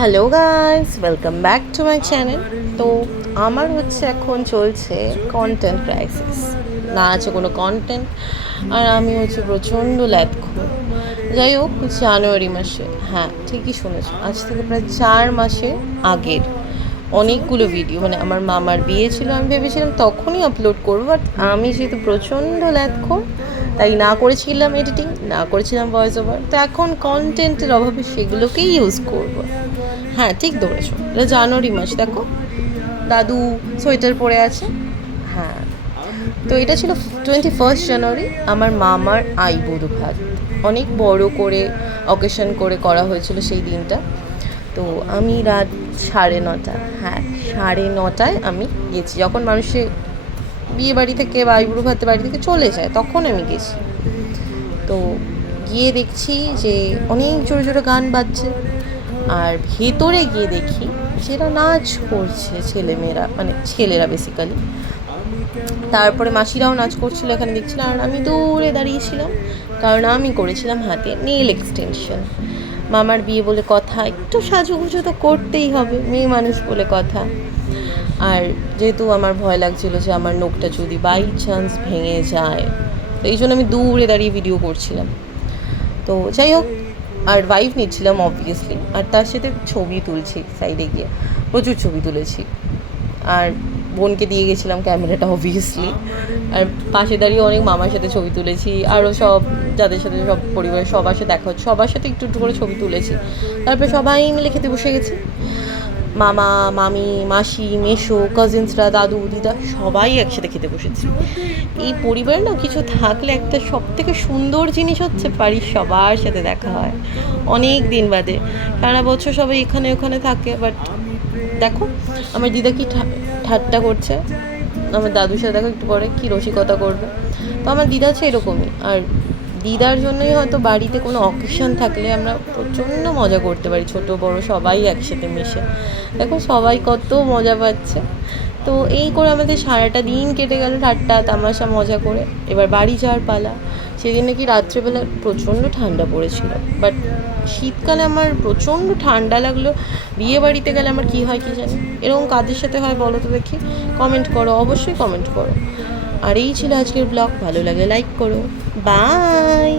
Hello guys, welcome back to my channel. তো আমার হচ্ছে এখন চলছে কন্টেন্ট ক্রাইসিস, না আছে কোনো কন্টেন্ট, আর আমি হচ্ছে প্রচণ্ড ল্যাদখোর। যাই হোক, জানুয়ারি মাসে, হ্যাঁ ঠিকই শুনেছো, আজ থেকে প্রায় 4 মাসের আগের অনেকগুলো ভিডিও, মানে আমার মামার বিয়ে ছিল, আমি ভেবেছিলাম তখনই আপলোড করবো, বাট আমি যেহেতু প্রচণ্ড ল্যাদখোর তাই না করেছিলাম এডিটিং, না করেছিলাম ভয়েস ওভার। তো এখন কন্টেন্টের অভাবে সেগুলোকেই ইউজ করবো। হ্যাঁ ঠিক ধরেছো, এটা জানুয়ারি মাস, দেখো দাদু সোয়েটার পরে আছে। হ্যাঁ, তো এটা ছিল 21 জানুয়ারি, আমার মামার আইবুড়ো ভাত। অনেক বড় করে অকেশন করে করা হয়েছিল সেই দিনটা। তো আমি রাত 9:30, হ্যাঁ 9:30 আমি গেছি, যখন মানুষে বিয়ে বাড়ি থেকে বা আইবুড়ো ভাতের বাড়ি থেকে চলে যায় তখন আমি গেছি। তো গিয়ে দেখছি যে অনেক জোরে জোরে গান বাজছে, আর ভেতরে গিয়ে দেখি যেটা নাচ করছে ছেলেমেয়েরা, মানে ছেলেরা বেসিক্যালি। তারপরে মাসিরাও নাচ করছিল এখানে দেখছিলাম, আর আমি দূরে দাঁড়িয়েছিলাম, কারণ আমি করেছিলাম হাতে নেল এক্সটেনশন। মামার বিয়ে বলে কথা, একটু সাজুগুজু তো করতেই হবে, মেয়ে মানুষ বলে কথা। আর যেহেতু আমার ভয় লাগছিল যে আমার নখটা যদি বাই চান্স ভেঙে যায়, তো এই জন্য আমি দূরে দাঁড়িয়ে ভিডিও করছিলাম। তো যাই হোক, আর ভাইভ নিচ্ছিলাম অবভিয়াসলি, আর তার সাথে ছবি তুলছি সাইডে গিয়ে, প্রচুর ছবি তুলেছি। আর বোনকে দিয়ে গেছিলাম ক্যামেরাটা অবভিয়াসলি, আর পাশে দাঁড়িয়ে অনেক মামার সাথে ছবি তুলেছি, আরও সব যাদের সাথে সব পরিবারের সবার সাথে দেখা হচ্ছে সবার সাথে একটু একটু করে ছবি তুলেছি। তারপরে সবাই মিলে খেতে বসে গেছি, মামা মামি মাসি মেসো কাজিনসরা দাদু দিদা সবাই একসাথে খেতে বসেছি। এই পরিবারে না কিছু থাকলে একটা সব থেকে সুন্দর জিনিস হচ্ছে বাড়ির সবার সাথে দেখা হয় অনেক দিন বাদে। সারা বছর সবাই এখানে ওখানে থাকে, বাট দেখো আমার দিদা কি ঠাট্টা করছে, আমার দাদুর সাথে দেখো একটু পরে কী রসিকতা করবে। তো আমার দিদা হচ্ছে এরকমই, আর দিদার জন্যই হয়তো বাড়িতে কোনো অকেশন থাকলে আমরা প্রচণ্ড মজা করতে পারি, ছোটো বড় সবাই একসাথে মিশে। দেখো সবাই কত মজা পাচ্ছে। তো এই করে আমাদের সারাটা দিন কেটে গেল ঠাট্টা তামাশা মজা করে। এবার বাড়ি যাওয়ার পালা। সেদিন নাকি রাত্রেবেলা প্রচণ্ড ঠান্ডা পড়েছিল, বাট শীতকালে আমার প্রচণ্ড ঠান্ডা লাগলো। বিয়ে বাড়িতে গেলে আমার কী হয় কী জানি, এরকম কাদের সাথে হয় বলো তো দেখি, কমেন্ট করো, অবশ্যই কমেন্ট করো। আর এই ছিল আজকের ব্লগ, ভালো লাগে লাইক করো, বাই।